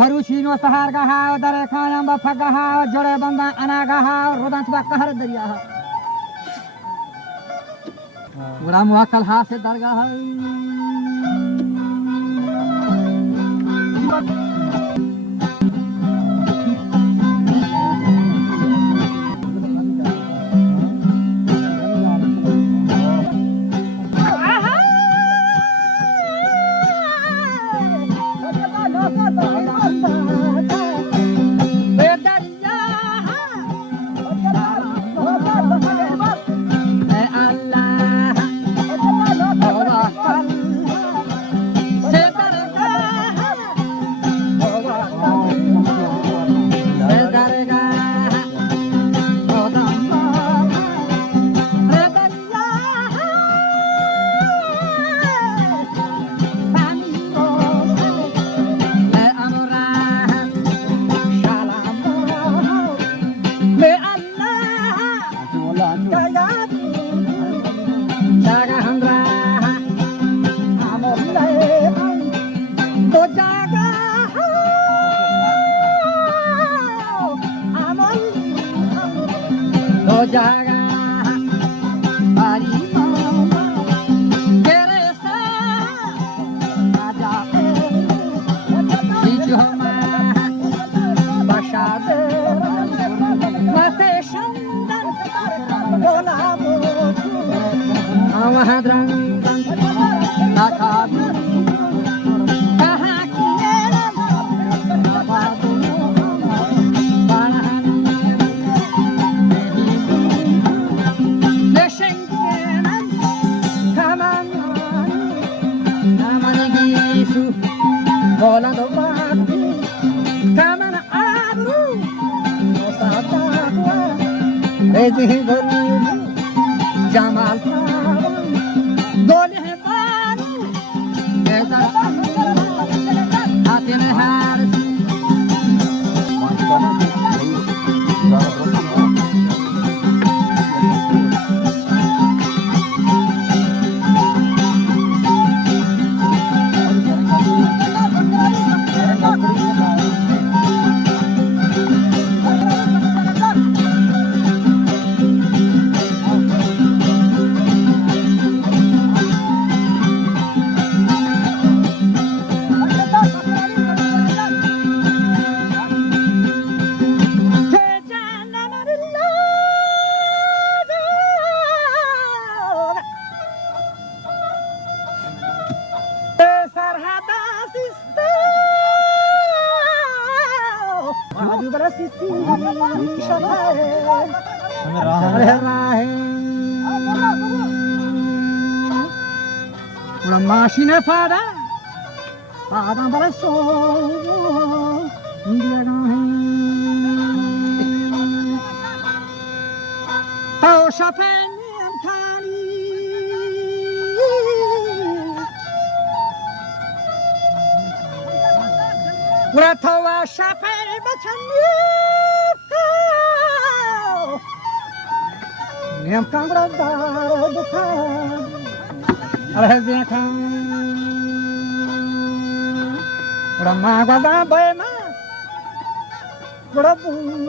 मरुशीनो सहार गहाव दरे खायम बफगहाव जोड़े बंदा अना गहाव रोदंत बकहर दरिया बुरा मुआकल हाथ से दरगाह Machine fada, fada para sol, dia tau chapen tani, ura tau chapen bachani, niam kangra dar dukan. Alhamdulillah, orang maha baik mah, berapa pun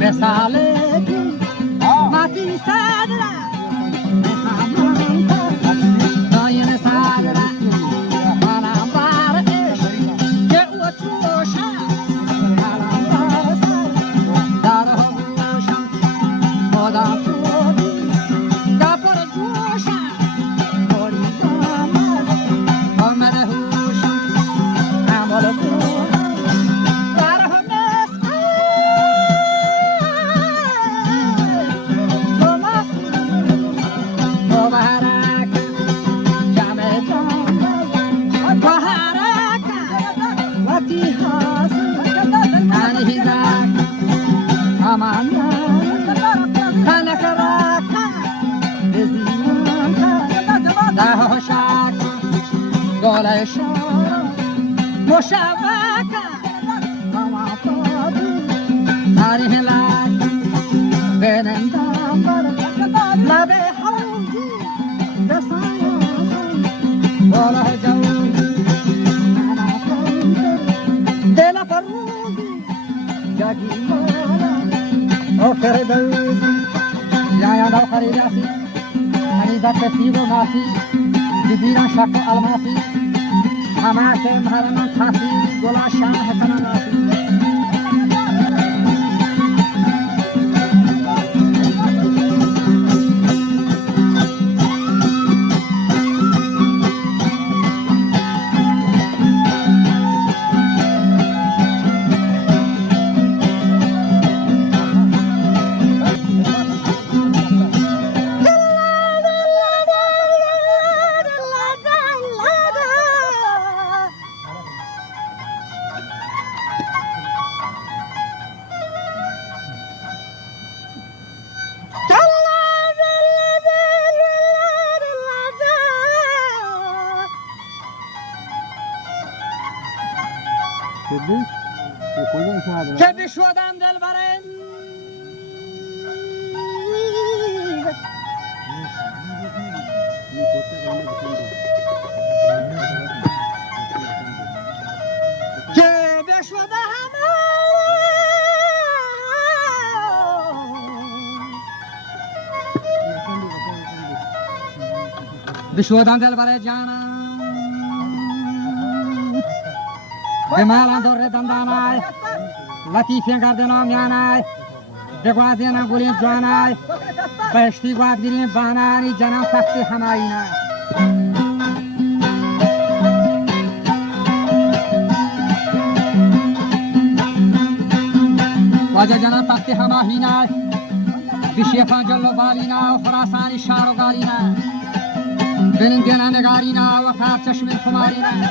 بسالکی ماتی سادرا داین سادرا منم بارش که او چوشا منم بارش داره بوشم مادام چوبی دپر جوشا موری دامد آمد هوشم عمل بوشم مشابكة تاريخ لك بين الدمر لا بحوزي بصايا ولا جوزي أنا فوزي دينا فروزي جاكي مالا أوكر دوزي يا دو خريداسي خريدات تسيبو ماسي بدينا شاكو الماسي हमारे महाराणा खासी गोला शाह है बनानासी که بشودم دل برم که بشودم بشودم دل برم جانم به مالان دور دندانای لطیفی گردنام میانای به گوازینا گولیم جوانای بهشتی گواد گیریم بانانی جنم تختی همایینای واجه جنم تختی همایینای بیشی پنجلو بالینا و خراسانی شار و گالینا بینیم دینا نگارینا و پار چشم خمارینا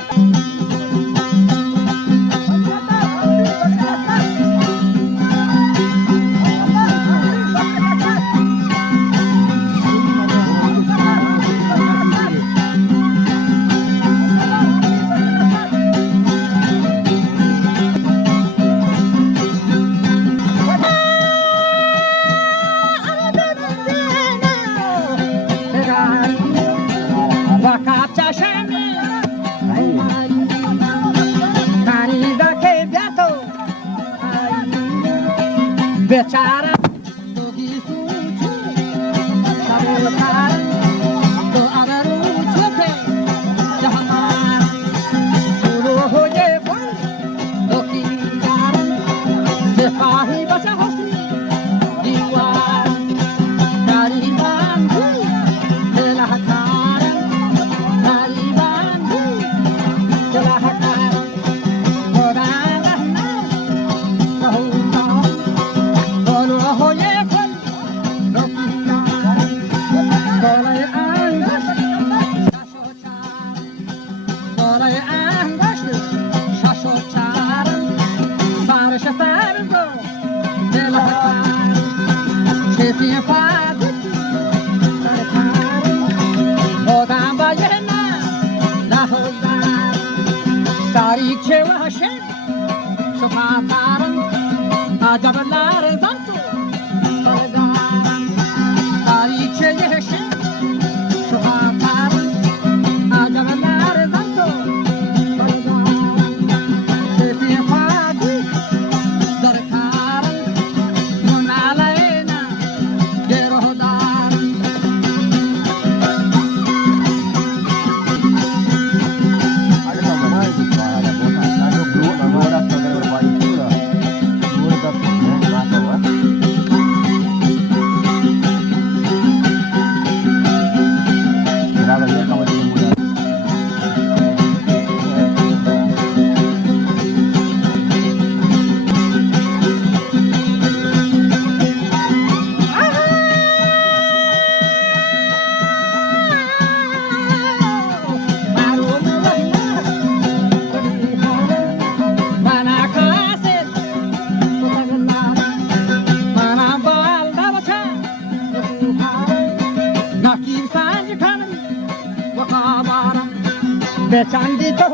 به چندی تو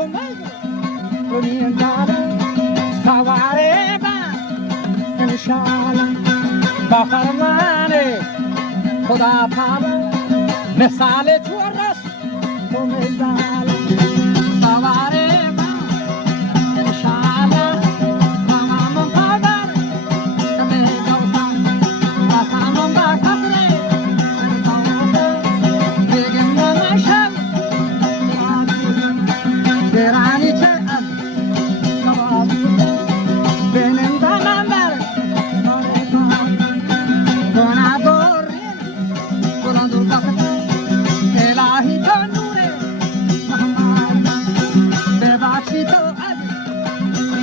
کنیم دارم سواره من انشالله با فرمان خدا تعالی مثال تو رست تو مثال سواره من انشالله مامامون پادر کمی دوستان باسامون با کسره بگم نمشم درانی چه از نوازی بینم دامن بر گناه دارین قرآن دور کفت الهی تو نوره ببخشی تو از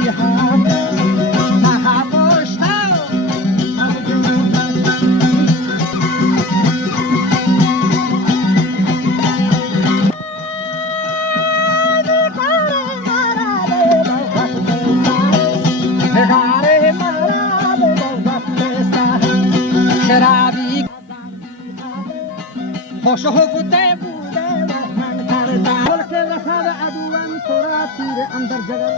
بیهات تحبشتا شرابی خوش و بوده من کردم ملک رسال عدوان تو را تیر اندر جگل